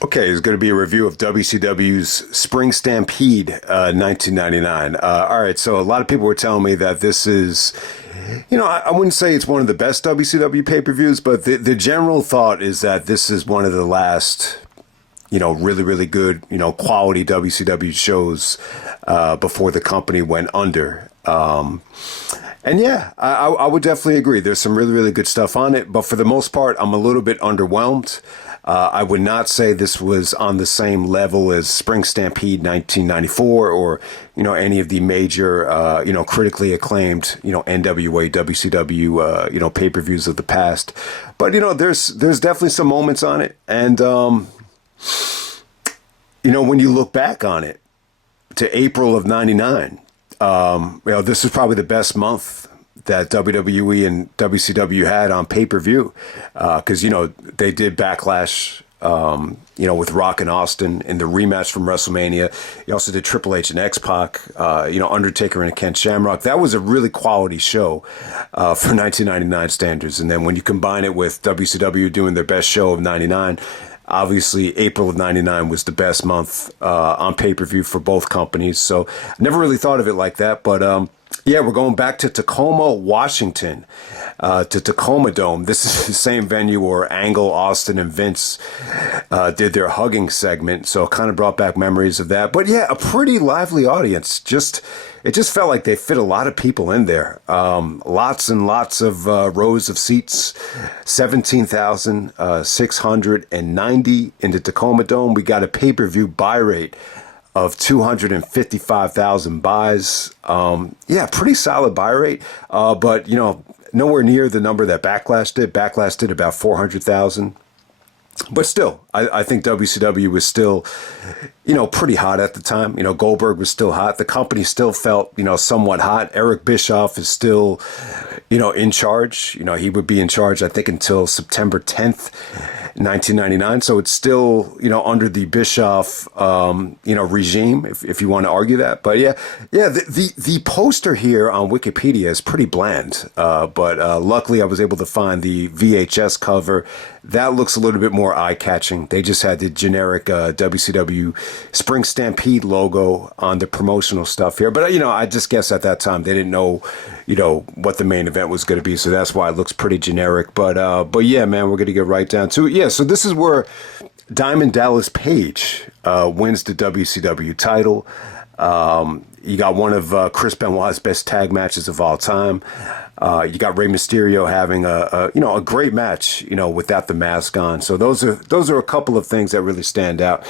Okay, it's going to be a review of WCW's Spring Stampede 1999. All right, so a lot of people were telling me that this is, I wouldn't say it's one of the best WCW pay-per-views, but the general thought is that this is one of the last, really, really good, quality WCW shows before the company went under. And yeah, I would definitely agree. There's some really, really good stuff on it, but for the most part, I'm a little bit underwhelmed. I would not say this was on the same level as Spring Stampede 1994 or, any of the major, critically acclaimed, NWA, WCW, pay-per-views of the past. But, there's definitely some moments on it. And, when you look back on it to April of 99, this was probably the best month that WWE and WCW had on pay-per-view, because, they did Backlash, with Rock and Austin in the rematch from WrestleMania. You also did Triple H and X-Pac, Undertaker and Ken Shamrock. That was a really quality show for 1999 standards. And then when you combine it with WCW doing their best show of 99, obviously, April of 99 was the best month on pay-per-view for both companies. So I never really thought of it like that. But, yeah, we're going back to Tacoma, Washington, to Tacoma Dome. This is the same venue where Angle, Austin, and Vince did their hugging segment. So it kind of brought back memories of that. But, yeah, a pretty lively audience. It just felt like they fit a lot of people in there. Lots and lots of rows of seats. 17,690 in the Tacoma Dome. We got a pay-per-view buy rate of 255,000 buys. Pretty solid buy rate. But, nowhere near the number that Backlash did. Backlash did about 400,000. But still, I think WCW was still, pretty hot at the time. Goldberg was still hot. The company still felt, somewhat hot. Eric Bischoff is still, in charge. He would be in charge, I think, until September 10th, 1999. So it's still, under the Bischoff, regime, if you want to argue that. But yeah, the poster here on Wikipedia is pretty bland. But luckily I was able to find the VHS cover. That looks a little bit more eye-catching. They just had the generic WCW Spring Stampede logo on the promotional stuff here. But, I just guess at that time they didn't know, what the main event was going to be. So that's why it looks pretty generic. But yeah, man, we're going to get right down to it. Yeah, so this is where Diamond Dallas Page wins the WCW title. You got one of Chris Benoit's best tag matches of all time. You got Rey Mysterio having a great match, without the mask on. So those are a couple of things that really stand out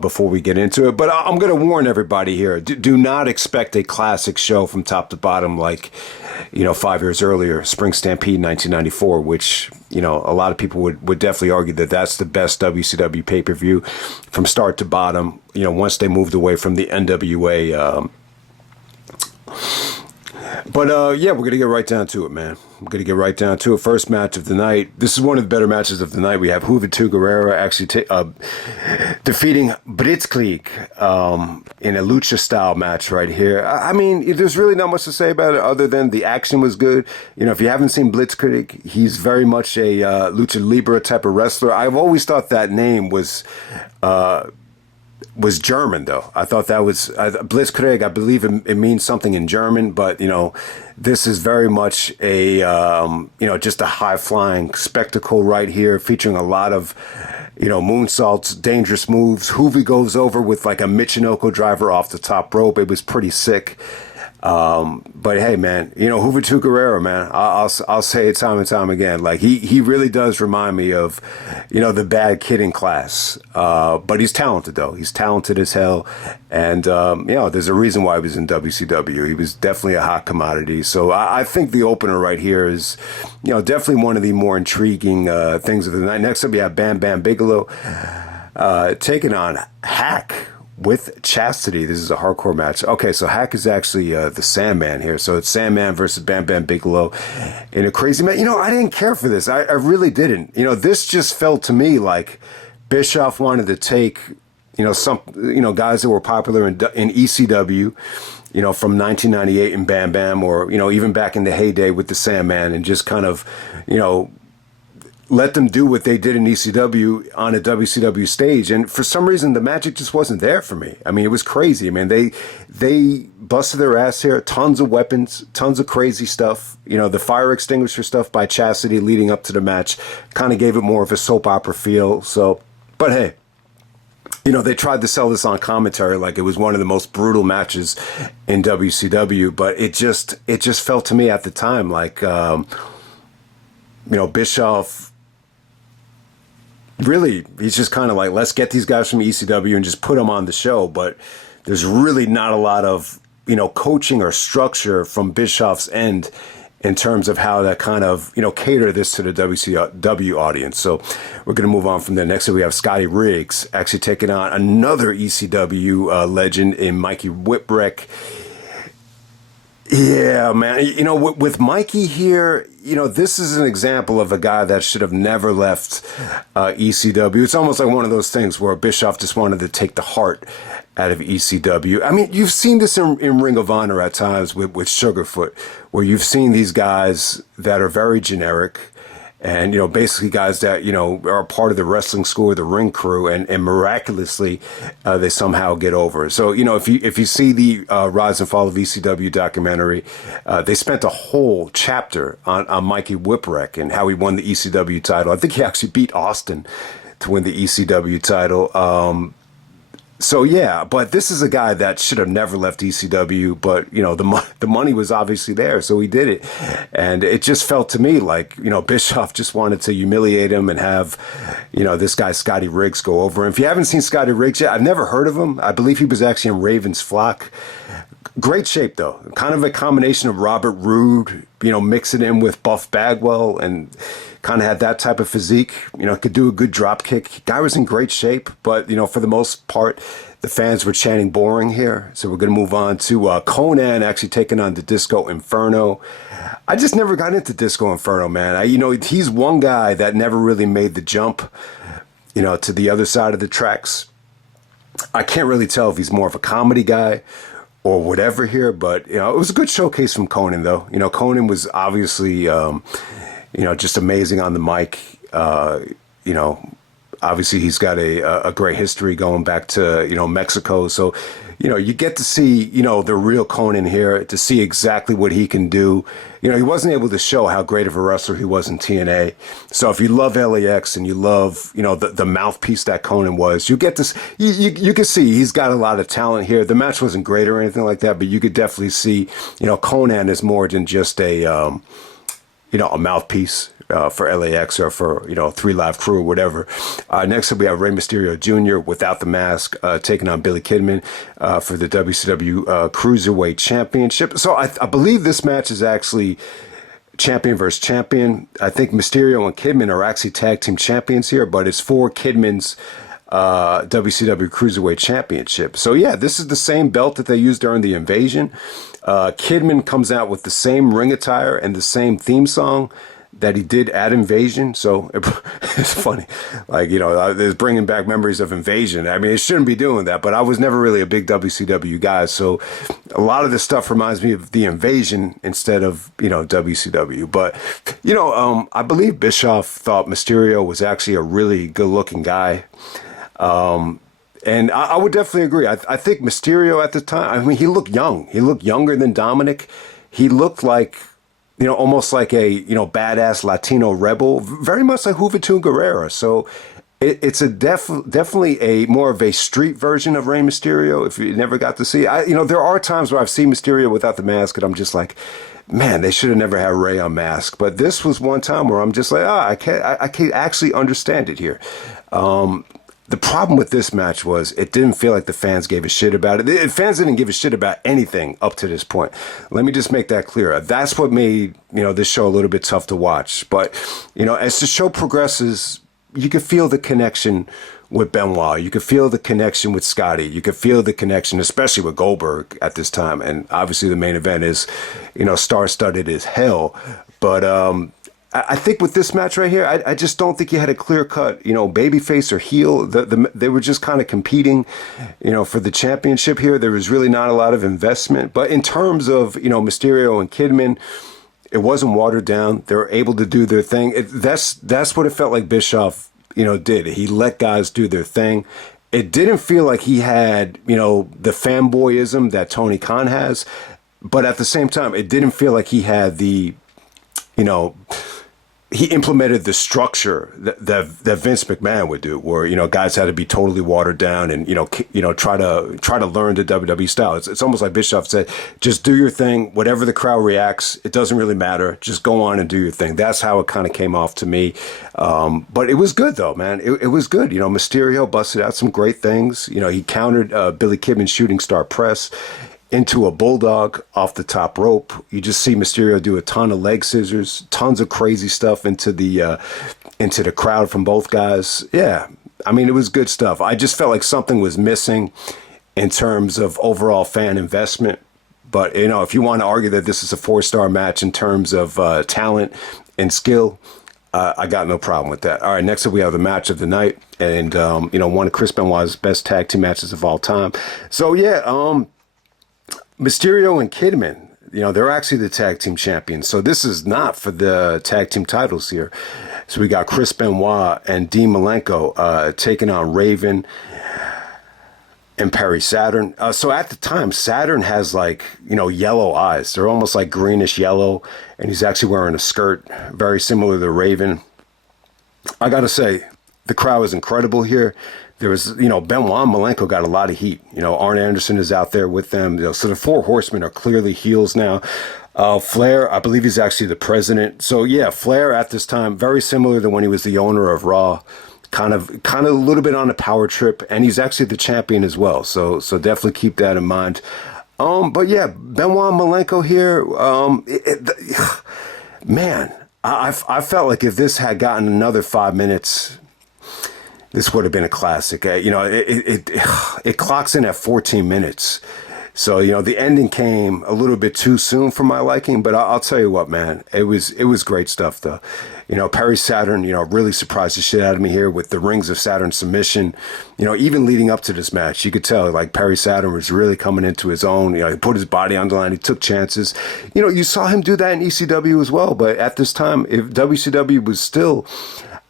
before we get into it. But I'm going to warn everybody here: do not expect a classic show from top to bottom like 5 years earlier, Spring Stampede 1994, which a lot of people would definitely argue that that's the best WCW pay-per-view from start to bottom. Once they moved away from the NWA. But yeah, we're going to get right down to it, man. We're going to get right down to it. First match of the night. This is one of the better matches of the night. We have Juventud Guerrera actually defeating Blitzkrieg in a lucha-style match right here. I mean, there's really not much to say about it other than the action was good. If you haven't seen Blitzkrieg, he's very much a lucha libre type of wrestler. I've always thought that name was German, though. I thought that was Blitzkrieg. I believe it means something in German, but this is very much a just a high flying spectacle right here, featuring a lot of moonsaults, dangerous moves. Juvi goes over with like a Michinoku driver off the top rope. It was pretty sick. But hey, man, Juventud Guerrera, man, I'll say it time and time again. Like he really does remind me of, the bad kid in class. But he's talented though. He's talented as hell. And, there's a reason why he was in WCW. He was definitely a hot commodity. So I think the opener right here is, definitely one of the more intriguing, things of the night. Next up, you have Bam Bam Bigelow, taking on Hack with Chastity. This is a hardcore match. Okay, so Hack is actually the Sandman here. So it's Sandman versus Bam Bam Bigelow in a crazy match. I didn't care for this. I really didn't. This just felt to me like Bischoff wanted to take, some, guys that were popular in ECW, from 1998 in Bam Bam, or, even back in the heyday with the Sandman, and just kind of, let them do what they did in ECW on a WCW stage. And for some reason, the magic just wasn't there for me. I mean, it was crazy. I mean, they busted their ass here. Tons of weapons, tons of crazy stuff. You know, the fire extinguisher stuff by Chastity leading up to the match kind of gave it more of a soap opera feel. So, but hey, you know, they tried to sell this on commentary like it was one of the most brutal matches in WCW, but it just felt to me at the time like, you know, Bischoff really, he's just kind of like, let's get these guys from ECW and just put them on the show. But there's really not a lot of, you know, coaching or structure from Bischoff's end in terms of how to kind of, you know, cater this to the WCW audience. So we're going to move on from there. Next, we have Scotty Riggs actually taking on another ECW legend in Mikey Whipwreck. Yeah, man. You know, with Mikey here, you know, this is an example of a guy that should have never left ECW. It's almost like one of those things where Bischoff just wanted to take the heart out of ECW. I mean, you've seen this in Ring of Honor at times with Sugarfoot, where you've seen these guys that are very generic and, you know, basically guys that, you know, are part of the wrestling school or the ring crew, and miraculously they somehow get over. So, you know, if you see the Rise and Fall of ECW documentary, they spent a whole chapter on Mikey Whipwreck and how he won the ECW title. I think he actually beat Austin to win the ECW title. So yeah, but this is a guy that should have never left ECW, but you know, the money was obviously there, so he did it. And it just felt to me like, you know, Bischoff just wanted to humiliate him and have, you know, this guy Scotty Riggs go over. And if you haven't seen Scotty Riggs yet, I've never heard of him. I believe he was actually in Raven's Flock. Great shape though, kind of a combination of Robert Roode, you know, mixing in with Buff Bagwell, and kind of had that type of physique, you know, could do a good drop kick. Guy was in great shape, but, you know, for the most part, the fans were chanting boring here. So we're going to move on to Konnan actually taking on the Disco Inferno. I just never got into Disco Inferno, man. You know, he's one guy that never really made the jump, you know, to the other side of the tracks. I can't really tell if he's more of a comedy guy or whatever here, but, you know, it was a good showcase from Konnan, though. You know, Konnan was obviously, you know, just amazing on the mic. You know, obviously he's got a great history going back to, you know, Mexico. So, you know, you get to see, you know, the real Konnan here, to see exactly what he can do. You know, he wasn't able to show how great of a wrestler he was in TNA. So if you love LAX and you love, you know, the mouthpiece that Konnan was, you get this, you can see he's got a lot of talent here. The match wasn't great or anything like that, but you could definitely see, you know, Konnan is more than just a, you know, a mouthpiece for LAX or for, you know, 3 Live Crew or whatever. Next up, we have Rey Mysterio Jr. without the mask, taking on Billy Kidman for the WCW Cruiserweight Championship. So I believe this match is actually champion versus champion. I think Mysterio and Kidman are actually tag team champions here, but it's for Kidman's WCW Cruiserweight Championship. So yeah, this is the same belt that they used during the Invasion. Kidman comes out with the same ring attire and the same theme song that he did at Invasion. So it's funny, like, you know, it's bringing back memories of Invasion. I mean, it shouldn't be doing that, but I was never really a big WCW guy, so a lot of this stuff reminds me of the Invasion instead of, you know, WCW. But, you know, I believe Bischoff thought Mysterio was actually a really good looking guy. And I would definitely agree. I think Mysterio at the time, I mean, he looked young. He looked younger than Dominic. He looked like, you know, almost like a, you know, badass Latino rebel, very much like Juventud Guerrera. So it's a definitely a more of a street version of Rey Mysterio. If you never got to see, you know, there are times where I've seen Mysterio without the mask, and I'm just like, man, they should have never had Rey on mask. But this was one time where I'm just like, I can't actually understand it here. The problem with this match was it didn't feel like the fans gave a shit about it. The fans didn't give a shit about anything up to this point. Let me just make that clear. That's what made, you know, this show a little bit tough to watch. But, you know, as the show progresses, you could feel the connection with Benoit. You could feel the connection with Scotty. You could feel the connection, especially with Goldberg at this time. And obviously the main event is, you know, star-studded as hell. But, I think with this match right here, I just don't think you had a clear cut, you know, babyface or heel. They were just kind of competing, you know, for the championship here. There was really not a lot of investment. But in terms of, you know, Mysterio and Kidman, It wasn't watered down. They were able to do their thing. That's what it felt like Bischoff, did. He let guys do their thing. It didn't feel like he had, the fanboyism that Tony Khan has, but at the same time, it didn't feel like he had the, you know, he implemented the structure that Vince McMahon would do, where guys had to be totally watered down and try to learn the WWE style. It's almost like Bischoff said, just do your thing, whatever the crowd reacts, it doesn't really matter. Just go on and do your thing. That's how it kind of came off to me. But it was good though, man. It was good. Mysterio busted out some great things. He countered Billy Kidman's shooting star press into a bulldog off the top rope. You just see Mysterio do a ton of leg scissors, tons of crazy stuff into the crowd from both guys. Yeah, I mean, it was good stuff. I just felt like something was missing in terms of overall fan investment. But, if you want to argue that this is a 4-star match in terms of talent and skill, I got no problem with that. All right, next up we have the match of the night. And, one of Chris Benoit's best tag team matches of all time. So, yeah, Mysterio and Kidman, they're actually the tag team champions. So this is not for the tag team titles here. So we got Chris Benoit and Dean Malenko taking on Raven and Perry Saturn. So at the time, Saturn has yellow eyes. They're almost like greenish yellow. And he's actually wearing a skirt very similar to Raven. I got to say, the crowd was incredible here. There was, Benoit and Malenko got a lot of heat. Arn Anderson is out there with them. So the 4 horsemen are clearly heels now. Flair, I believe he's actually the president. So yeah, Flair at this time, very similar to when he was the owner of Raw. Kind of a little bit on a power trip, and he's actually the champion as well. So definitely keep that in mind. But yeah, Benoit and Malenko here, man, I felt like if this had gotten another 5 minutes, this would have been a classic. It clocks in at 14 minutes. So, the ending came a little bit too soon for my liking, but I'll tell you what, man, it was great stuff though. Perry Saturn, really surprised the shit out of me here with the Rings of Saturn submission. Even leading up to this match, you could tell Perry Saturn was really coming into his own. He put his body on the line. He took chances. You saw him do that in ECW as well. But at this time, if WCW was still,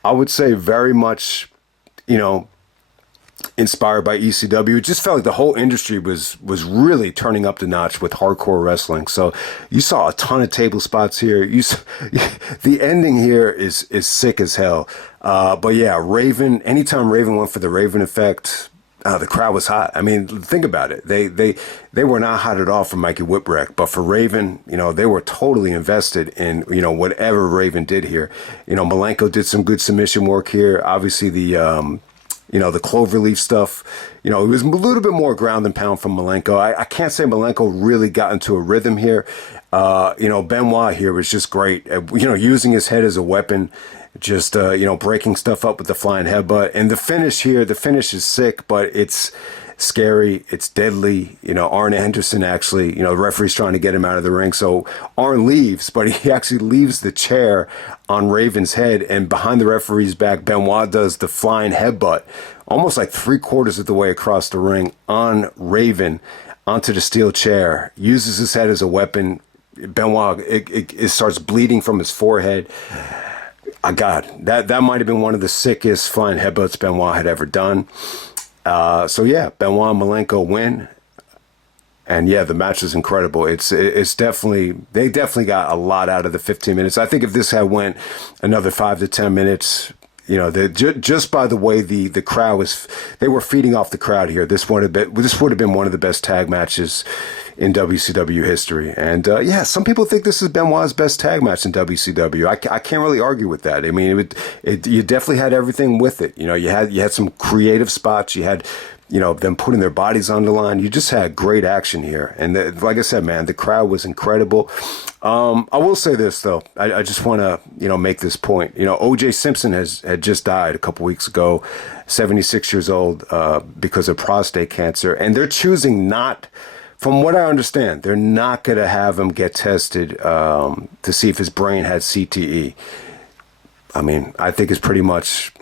I would say very much, inspired by ECW. It just felt like the whole industry was really turning up the notch with hardcore wrestling. So you saw a ton of table spots here. The ending here is sick as hell. But yeah, Raven, anytime Raven went for the Raven effect, the crowd was hot. I mean, think about it. They were not hot at all for Mikey Whipwreck, but for Raven, they were totally invested in, whatever Raven did here. Malenko did some good submission work here. Obviously the cloverleaf stuff, it was a little bit more ground and pound from Malenko. I can't say Malenko really got into a rhythm here. Benoit here was just great. Using his head as a weapon, just, breaking stuff up with the flying headbutt. And the finish is sick, but it's scary. It's deadly. Arn Anderson actually, the referee's trying to get him out of the ring. So Arn leaves, but he actually leaves the chair on Raven's head, and behind the referee's back, Benoit does the flying headbutt almost like 3/4 of the way across the ring on Raven onto the steel chair, uses his head as a weapon. Benoit, it starts bleeding from his forehead. God, that might have been one of the sickest flying headbutts Benoit had ever done. So yeah, Benoit and Malenko win. And yeah, the match is incredible. It's definitely, they definitely got a lot out of the 15 minutes. I think if this had went another 5 to 10 minutes, just by the way the crowd they were feeding off the crowd here. This would have been one of the best tag matches in WCW history. And yeah, some people think this is Benoit's best tag match in WCW. I can't really argue with that. I mean, you definitely had everything with it. You had some creative spots. You had them putting their bodies on the line. You just had great action here. And like I said, man, the crowd was incredible. I will say this, though. I just want to, make this point. O.J. Simpson had just died a couple weeks ago, 76 years old, because of prostate cancer. And they're choosing not, from what I understand, they're not going to have him get tested to see if his brain had CTE. I mean, I think it's pretty much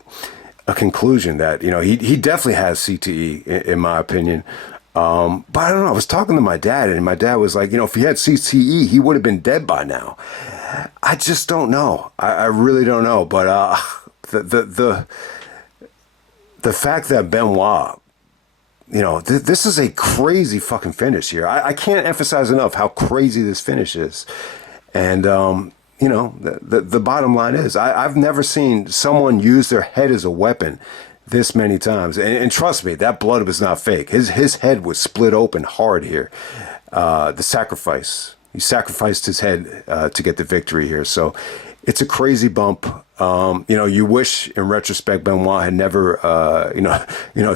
a conclusion that, he definitely has CTE, in my opinion. But I don't know. I was talking to my dad, and my dad was like, if he had CTE, he would have been dead by now. I just don't know. I really don't know. But the the fact that Benoit, this is a crazy fucking finish here. I can't emphasize enough how crazy this finish is. And, the bottom line is I've never seen someone use their head as a weapon this many times. And trust me, that blood was not fake. His head was split open hard here. The sacrifice. He sacrificed his head to get the victory here. So it's a crazy bump. You wish in retrospect Benoit had never,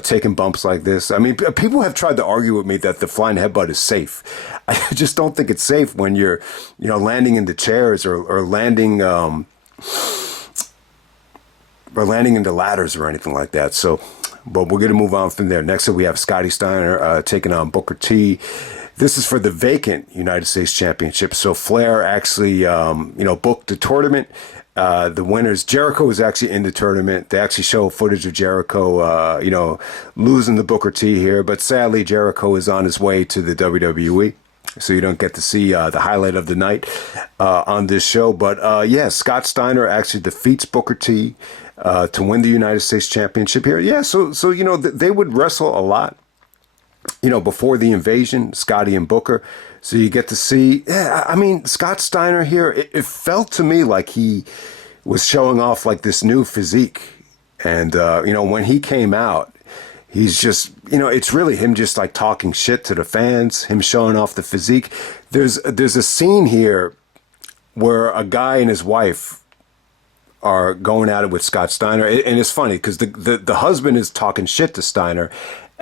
taken bumps like this. I mean, people have tried to argue with me that the flying headbutt is safe. I just don't think it's safe when you're, landing into chairs or landing into ladders or anything like that. So, but we're going to move on from there. Next up, we have Scotty Steiner taking on Booker T. This is for the vacant United States Championship. So Flair actually, booked the tournament. The winners, Jericho was actually in the tournament. They actually show footage of Jericho, losing the Booker T here. But sadly, Jericho is on his way to the WWE. So you don't get to see the highlight of the night on this show. But Scott Steiner actually defeats Booker T to win the United States Championship here. Yeah, so they would wrestle a lot, before the invasion, Scotty and Booker. So you get to see, Scott Steiner here, it felt to me like he was showing off like this new physique. And, when he came out, he's just, it's really him just like talking shit to the fans, him showing off the physique. There's a scene here where a guy and his wife are going at it with Scott Steiner. And it's funny because the husband is talking shit to Steiner.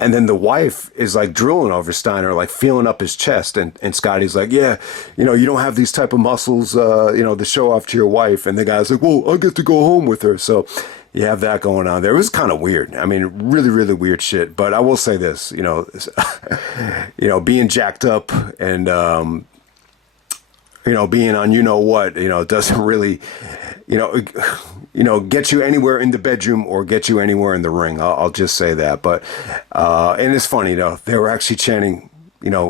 And then the wife is like drooling over Steiner, like feeling up his chest. And Scotty's like, yeah, you don't have these type of muscles, to show off to your wife. And the guy's like, well, I get to go home with her. So you have that going on there. It was kind of weird. I mean, really, really weird shit. But I will say this, being jacked up and, being on what, doesn't really, get you anywhere in the bedroom or get you anywhere in the ring. I'll just say that. But, and it's funny, they were actually chanting,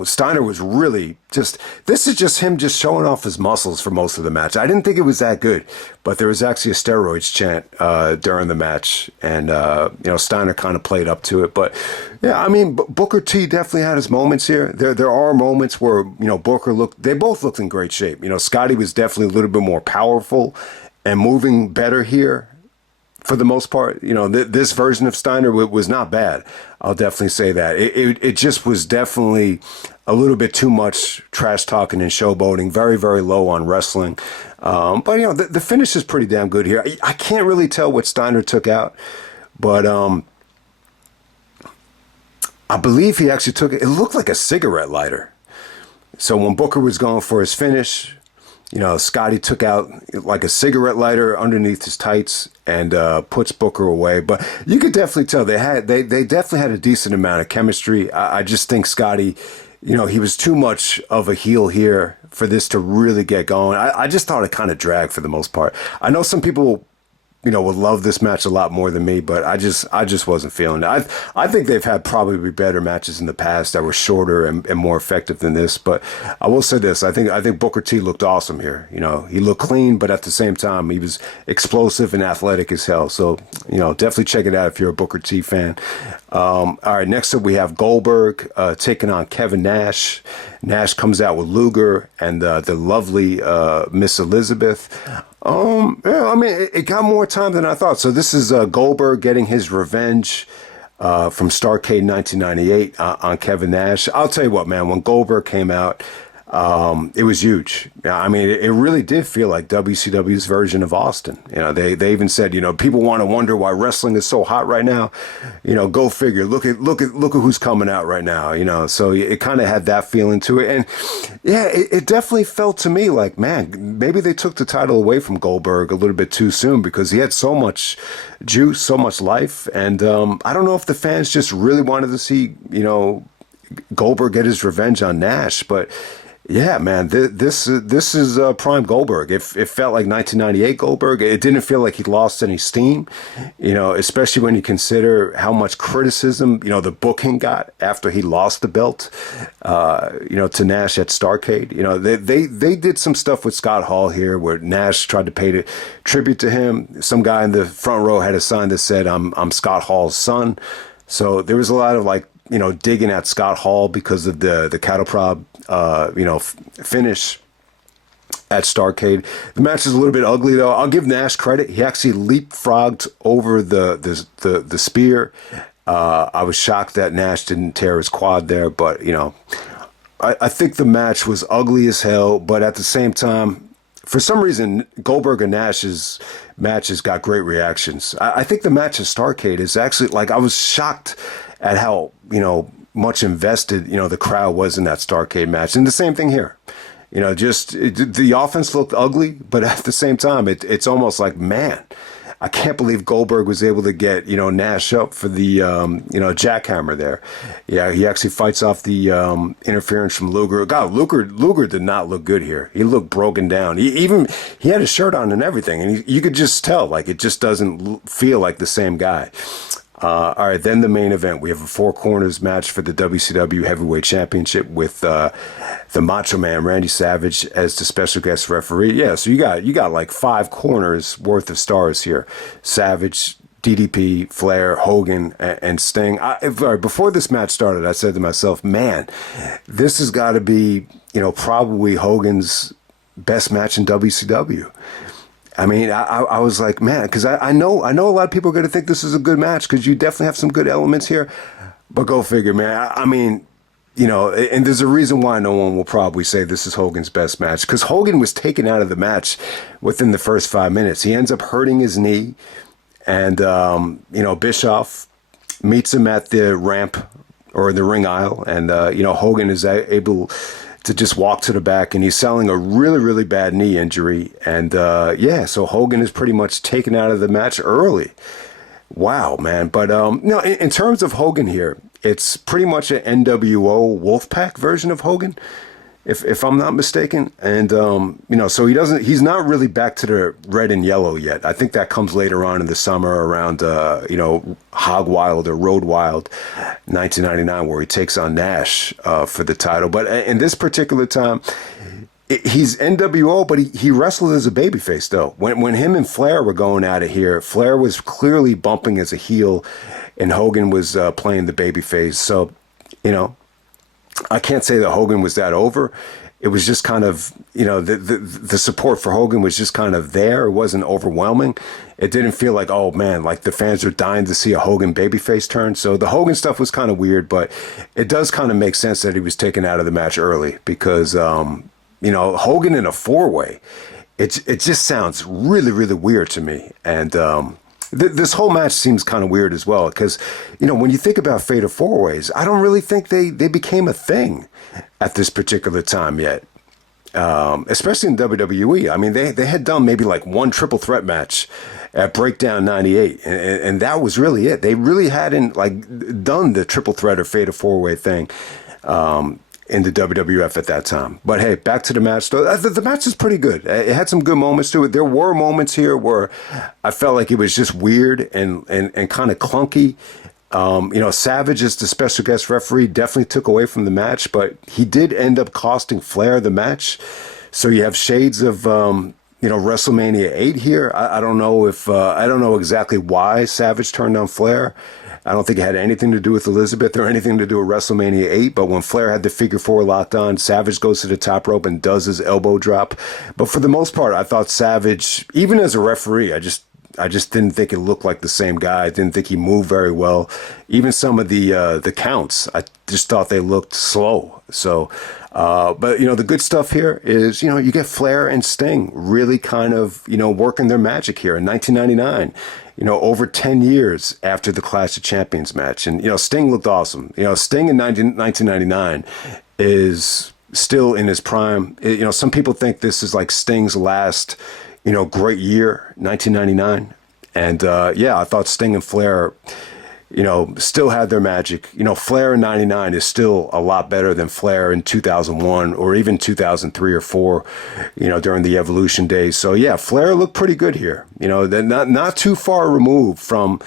Steiner was really this is just him just showing off his muscles for most of the match. I didn't think it was that good, but there was actually a steroids chant during the match. And, Steiner kind of played up to it. But yeah, I mean, Booker T definitely had his moments here. There are moments where, Booker they both looked in great shape. Scotty was definitely a little bit more powerful and moving better here for the most part. This version of Steiner was not bad. I'll definitely say that. It just was definitely a little bit too much trash talking and showboating, very, very low on wrestling. But, the finish is pretty damn good here. I can't really tell what Steiner took out, but I believe he actually took it. It looked like a cigarette lighter. So when Booker was going for his finish, Scotty took out like a cigarette lighter underneath his tights and puts Booker away. But you could definitely tell they definitely had a decent amount of chemistry. I just think Scotty, he was too much of a heel here for this to really get going. I just thought it kind of dragged for the most part. I know some people, would love this match a lot more than me, but I just wasn't feeling it. I think they've had probably better matches in the past that were shorter and more effective than this. But I will say this: I think Booker T looked awesome here. He looked clean, but at the same time, he was explosive and athletic as hell. So definitely check it out if you're a Booker T fan. All right, next up we have Goldberg taking on Kevin Nash. Nash comes out with Luger and the lovely Miss Elizabeth. It got more time than I thought. So this is Goldberg getting his revenge from Starrcade 1998 on Kevin Nash. I'll tell you what, man, when Goldberg came out, it was huge. I mean, it really did feel like WCW's version of Austin. They even said, people want to wonder why wrestling is so hot right now. Go figure. Look at who's coming out right now. So it kind of had that feeling to it. And yeah, it definitely felt to me like, man, maybe they took the title away from Goldberg a little bit too soon because he had so much juice, so much life. And I don't know if the fans just really wanted to see, Goldberg get his revenge on Nash, but Yeah, man, this is prime Goldberg. It felt like 1998 Goldberg. It didn't feel like he lost any steam, especially when you consider how much criticism the booking got after he lost the belt, to Nash at Starrcade. They did some stuff with Scott Hall here where Nash tried to pay tribute to him. Some guy in the front row had a sign that said, "I'm Scott Hall's son." So there was a lot of digging at Scott Hall because of the cattle prod, finish at Starrcade. The match is a little bit ugly though. I'll give Nash credit. He actually leapfrogged over the spear. I was shocked that Nash didn't tear his quad there, but I think the match was ugly as hell. But at the same time, for some reason, Goldberg and Nash's matches got great reactions. I think the match at Starrcade is actually I was shocked at how much invested the crowd was in that Starrcade match, and the same thing here. The offense looked ugly, but at the same time, it's almost like, man, I can't believe Goldberg was able to get Nash up for the jackhammer there. Yeah, he actually fights off the interference from Luger. God, Luger did not look good here. He looked broken down. He had his shirt on and everything, and you could just tell it just doesn't feel like the same guy. All right, then the main event. We have a four corners match for the WCW Heavyweight Championship with the Macho Man Randy Savage as the special guest referee. Yeah, so you got five corners worth of stars here: Savage, DDP, Flair, Hogan, and Sting. Before this match started, I said to myself, "Man, this has got to be probably Hogan's best match in WCW." I mean, I was like, man, because I know a lot of people are going to think this is a good match because you definitely have some good elements here. But go figure, man. I mean, and there's a reason why no one will probably say this is Hogan's best match, because Hogan was taken out of the match within the first 5 minutes. He ends up hurting his knee, and, Bischoff meets him at the ramp or the ring aisle, and, Hogan is able to just walk to the back, and he's selling a really, really bad knee injury. And so Hogan is pretty much taken out of the match early. Wow, man. But in terms of Hogan here, it's pretty much an NWO Wolfpack version of Hogan, if I'm not mistaken. And so he's not really back to the red and yellow yet. I think that comes later on in the summer around Hog Wild or Road Wild 1999, where he takes on Nash for the title. But in this particular time, he's NWO, but he wrestled as a babyface though. When him and Flair were going at it here, Flair was clearly bumping as a heel, and Hogan was playing the babyface. So I can't say that Hogan was that over. It was just kind of, the support for Hogan was just kind of there. It wasn't overwhelming. It didn't feel like, oh man, the fans are dying to see a Hogan babyface turn. So the Hogan stuff was kind of weird, but it does kind of make sense that he was taken out of the match early because, Hogan in a four-way, it just sounds really, really weird to me. And, this whole match seems kind of weird as well because, when you think about Fatal Four Ways, I don't really think they became a thing at this particular time yet, especially in WWE. I mean, they had done maybe one triple threat match at Breakdown 98, and that was really it. They really hadn't done the triple threat or Fatal Four Way thing in the WWF at that time. But hey, back to the match. The match is pretty good. It had some good moments to it. There were moments here where I felt like it was just weird and kind of clunky. Savage as the special guest referee definitely took away from the match, but he did end up costing Flair the match. So you have shades of, WrestleMania 8 here. I don't know I don't know exactly why Savage turned on Flair. I don't think it had anything to do with Elizabeth or anything to do with WrestleMania 8, but when Flair had the figure four locked on, Savage goes to the top rope and does his elbow drop. But for the most part, I thought Savage, even as a referee, I just didn't think it looked like the same guy. I didn't think he moved very well. Even some of the counts, I just thought they looked slow. So, but the good stuff here is, you get Flair and Sting really kind of, working their magic here in 1999. Over 10 years after the Clash of Champions match. And, Sting looked awesome. Sting in 1999 is still in his prime. Some people think this is Sting's last, great year, 1999. And, I thought Sting and Flair, still had their magic. Flair in '99 is still a lot better than Flair in 2001 or even 2003 or 4, during the Evolution days. So yeah, Flair looked pretty good here. They're not too far removed from,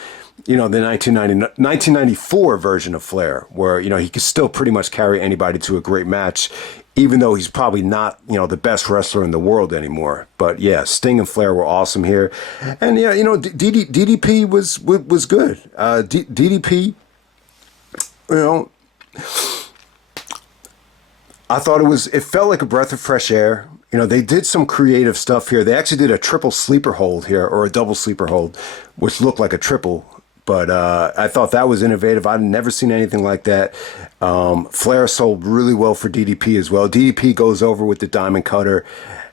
the 1994 version of Flair, where, he could still pretty much carry anybody to a great match, even though he's probably not, the best wrestler in the world anymore. But yeah, Sting and Flair were awesome here. And yeah, DDP was good. DDP, I thought it felt like a breath of fresh air. They did some creative stuff here. They actually did a triple sleeper hold here, or a double sleeper hold, which looked like a triple. But I thought that was innovative. I'd never seen anything like that. Flair sold really well for DDP as well. DDP goes over with the Diamond Cutter.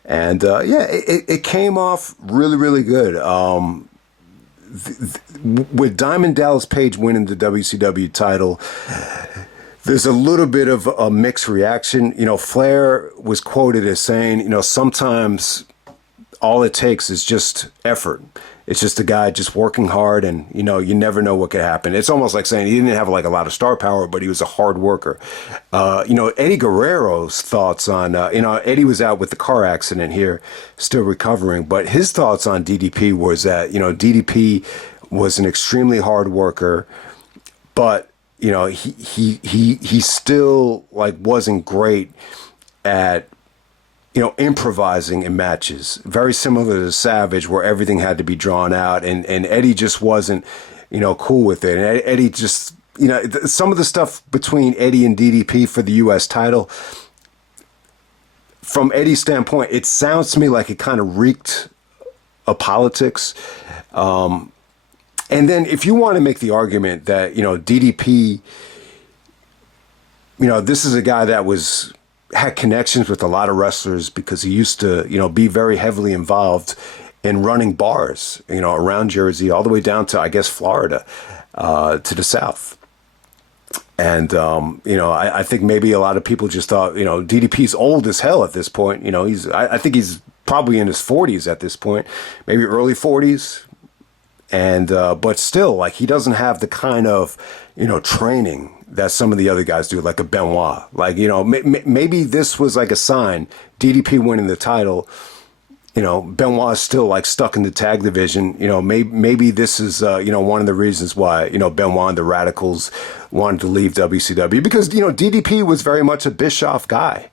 And it came off really, really good. With Diamond Dallas Page winning the WCW title, there's a little bit of a mixed reaction. Flair was quoted as saying, sometimes all it takes is just effort. It's just a guy just working hard, and you never know what could happen. It's almost like saying he didn't have like a lot of star power, but he was a hard worker. Eddie Guerrero's thoughts on Eddie was out with the car accident here, still recovering, but his thoughts on DDP was that DDP was an extremely hard worker, but he still like wasn't great at improvising in matches. Very similar to Savage, where everything had to be drawn out, and Eddie just wasn't, cool with it. And Eddie just, some of the stuff between Eddie and DDP for the U.S. title, from Eddie's standpoint, it sounds to me like it kind of reeked of politics. And then if you want to make the argument that, DDP, this is a guy that had connections with a lot of wrestlers because he used to, be very heavily involved in running bars, around Jersey, all the way down to, I guess, Florida, to the South. And, I think maybe a lot of people just thought, DDP's old as hell at this point. I think he's probably in his 40s at this point, maybe early 40s. And, but still, like, he doesn't have the kind of, training that some of the other guys do, like a Benoit. Like, maybe this was like a sign. DDP winning the title, Benoit's still like stuck in the tag division. Maybe this is, one of the reasons why, Benoit and the Radicals wanted to leave WCW, because, DDP was very much a Bischoff guy.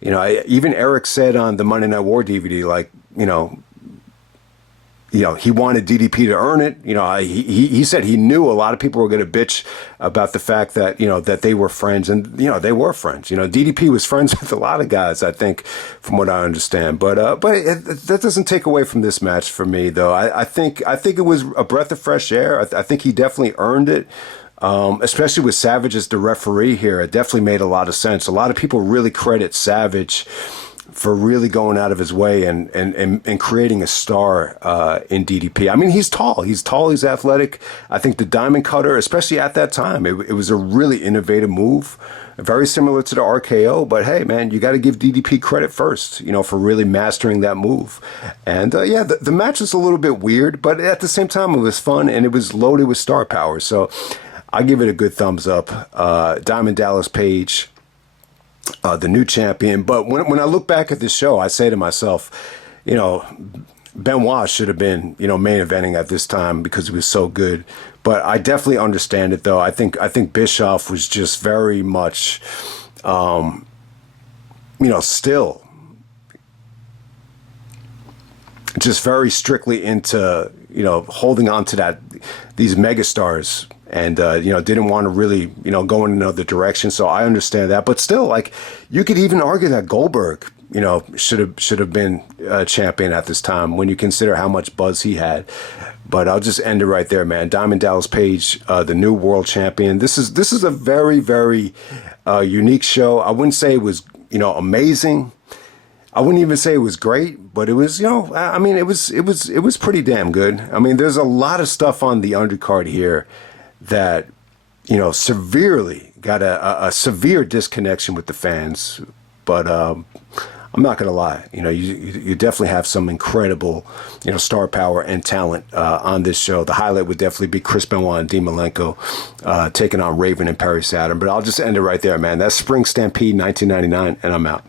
Even Eric said on the Monday Night War DVD, like, he wanted DDP to earn it. He said he knew a lot of people were going to bitch about the fact that, that they were friends, and, they were friends. DDP was friends with a lot of guys, I think, from what I understand. But that doesn't take away from this match for me, though. I think it was a breath of fresh air. I think he definitely earned it. Especially with Savage as the referee here, it definitely made a lot of sense. A lot of people really credit Savage for really going out of his way and creating a star in DDP. I mean, he's tall, he's athletic. I think the Diamond Cutter, especially at that time, it was a really innovative move, very similar to the RKO. But hey, man, you got to give DDP credit first, for really mastering that move. And the match was a little bit weird, but at the same time, it was fun and it was loaded with star power. So I give it a good thumbs up. Diamond Dallas Page, the new champion. But when I look back at this show, I say to myself, Benoit should have been, main eventing at this time because he was so good. But I definitely understand it, though. I think Bischoff was just very much, still just very strictly into, holding on to these megastars. And, didn't want to really, go in another direction. So I understand that. But still, like, you could even argue that Goldberg, should have been a champion at this time when you consider how much buzz he had. But I'll just end it right there, man. Diamond Dallas Page, the new world champion. This is a very, very unique show. I wouldn't say it was, amazing. I wouldn't even say it was great, but it was, it was pretty damn good. I mean, there's a lot of stuff on the undercard here that, severely got a severe disconnection with the fans. But I'm not going to lie. You definitely have some incredible, star power and talent on this show. The highlight would definitely be Chris Benoit and Dean Malenko taking on Raven and Perry Saturn. But I'll just end it right there, man. That's Spring Stampede 1999, and I'm out.